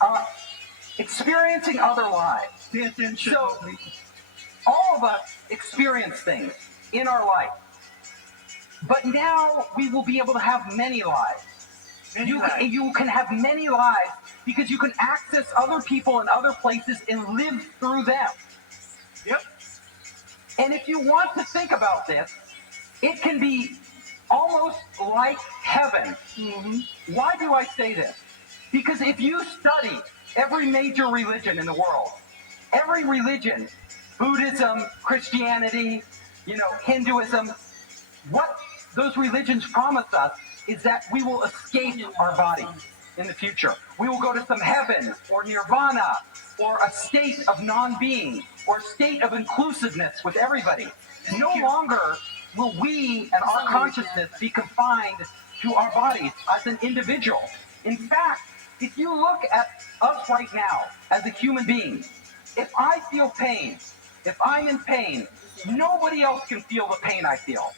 uh, experiencing other lives. Pay attention. So all of us experience things in our life, but now we will be able to have many lives. You can have many lives because you can access other people in other places and live through them. Yep. And if you want to think about this, it can be almost like heaven. Mm-hmm. Why do I say this? Because if you study every major religion in the world, every religion, Buddhism, Christianity, Hinduism, what those religions promise us is that we will escape our bodies in the future. We will go to some heaven or nirvana or a state of non-being or a state of inclusiveness with everybody. No longer will we and our consciousness be confined to our bodies as an individual. In fact, if you look at us right now as a human being, if I feel pain, if I'm in pain, nobody else can feel the pain I feel.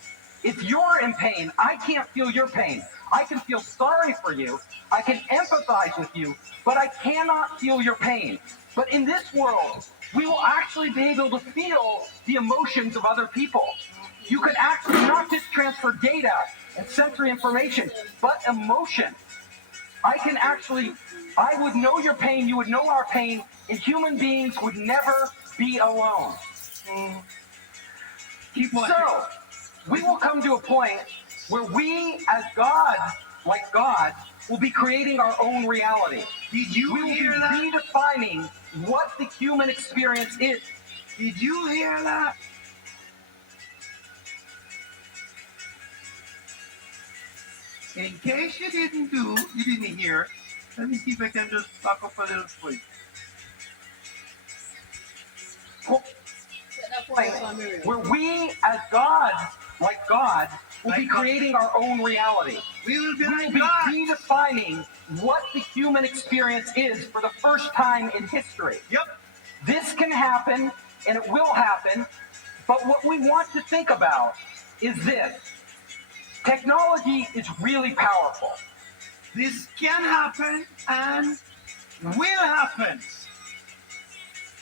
If you're in pain, I can't feel your pain. I can feel sorry for you. I can empathize with you, but I cannot feel your pain. But in this world, we will actually be able to feel the emotions of other people. You can actually not just transfer data and sensory information, but emotion. I would know your pain, you would know our pain, and human beings would never be alone. So, we will come to a point where we, as God, like God, will be creating our own reality. Did you We will hear be that? redefining what the human experience is. Did you hear that? In case you didn't hear, let me see if I can just back up a little for you. Where we, as God, like God, will be creating our own reality. We will be We will like be God. redefining what the human experience is for the first time in history. Yep. This can happen, and it will happen, but what we want to think about is this. Technology is really powerful. This can happen and will happen.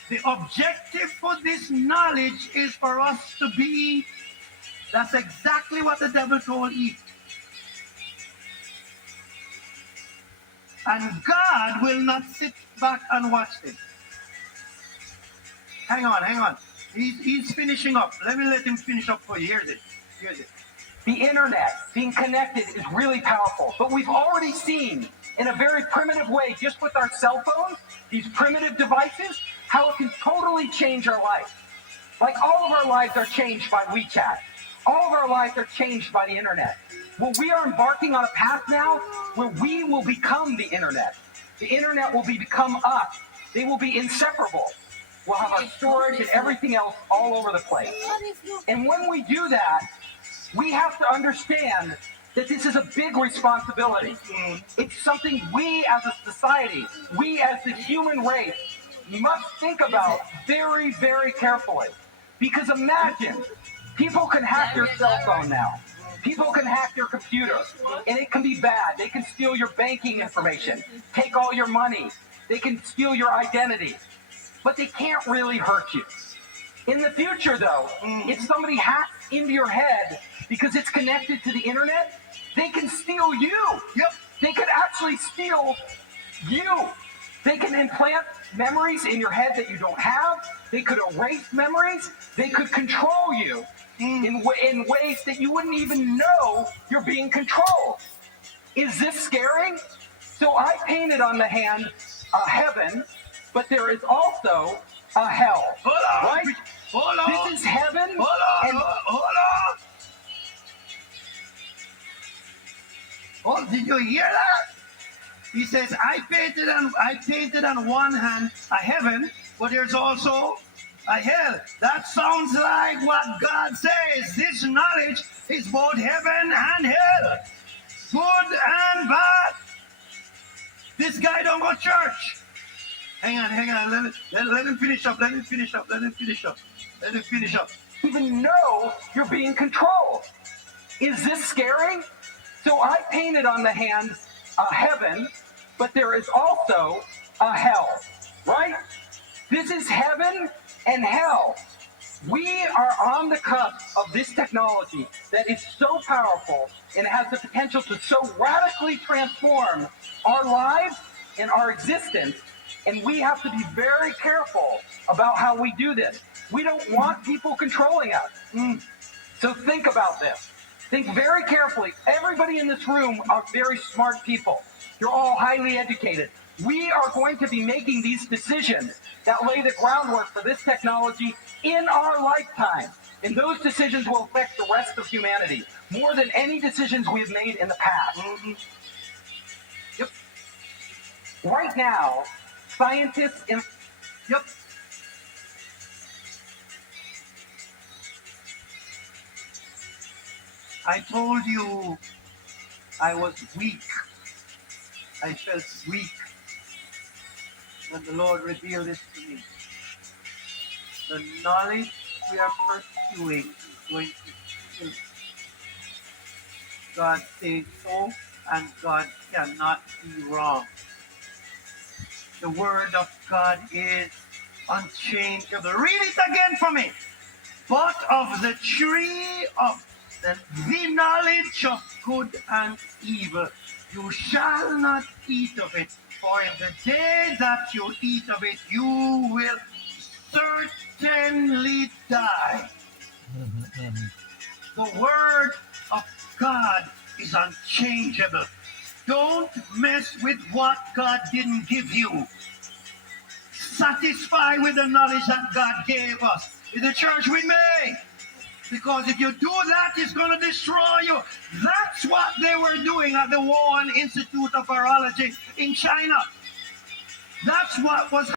The objective for this knowledge is for us to be, that's exactly what the devil told Eve. And God will not sit back and watch this. Hang on. He's finishing up. Let him finish up for you. Here's it. The internet, being connected, is really powerful. But we've already seen, in a very primitive way, just with our cell phones, these primitive devices, how it can totally change our life. Like all of our lives are changed by WeChat. All of our lives are changed by the internet. Well, we are embarking on a path now where we will become the internet. The internet will become us. They will be inseparable. We'll have our storage and everything else all over the place. And when we do that, we have to understand that this is a big responsibility. It's something we as a society, we as the human race, must think about very, very carefully. Because imagine, people can hack your cell phone now. People can hack your computer, and it can be bad. They can steal your banking information, take all your money. They can steal your identity, but they can't really hurt you. In the future, though, if somebody hacks into your head because it's connected to the internet, they can steal you. Yep. They could actually steal you. They can implant memories in your head that you don't have. They could erase memories. They could control you in ways that you wouldn't even know you're being controlled. Is this scary? So I painted on the hand a heaven, but there is also a hell. Hold on. Right? Hold on. This is heaven. Hold on. Oh, did you hear that? He says, I painted on one hand a heaven, but there's also a hell. That sounds like what God says. This knowledge is both heaven and hell. Good and bad. This guy don't go to church. Hang on. Let him finish up. Even know you're being controlled. Is this scary? So I painted on the hand a heaven, but there is also a hell, right? This is heaven and hell. We are on the cusp of this technology that is so powerful and has the potential to so radically transform our lives and our existence. And we have to be very careful about how we do this. We don't want people controlling us. So think about this. Think very carefully. Everybody in this room are very smart people. You're all highly educated. We are going to be making these decisions that lay the groundwork for this technology in our lifetime. And those decisions will affect the rest of humanity more than any decisions we've made in the past. Yep. Right now, scientists in... Yep. I told you I was weak. I felt weak when the Lord revealed this to me. The knowledge we are pursuing is going to kill us. God says so, and God cannot be wrong. The word of God is unchangeable. Read it again for me. But of the tree of the knowledge of good and evil, you shall not eat of it, for in the day that you eat of it, you will certainly die. The word of God is unchangeable. Don't mess with what God didn't give you. Satisfy with the knowledge that God gave us. Is the church with me? Because if you do that, it's going to destroy you. That's what they were doing at the Wuhan Institute of Virology in China. That's what was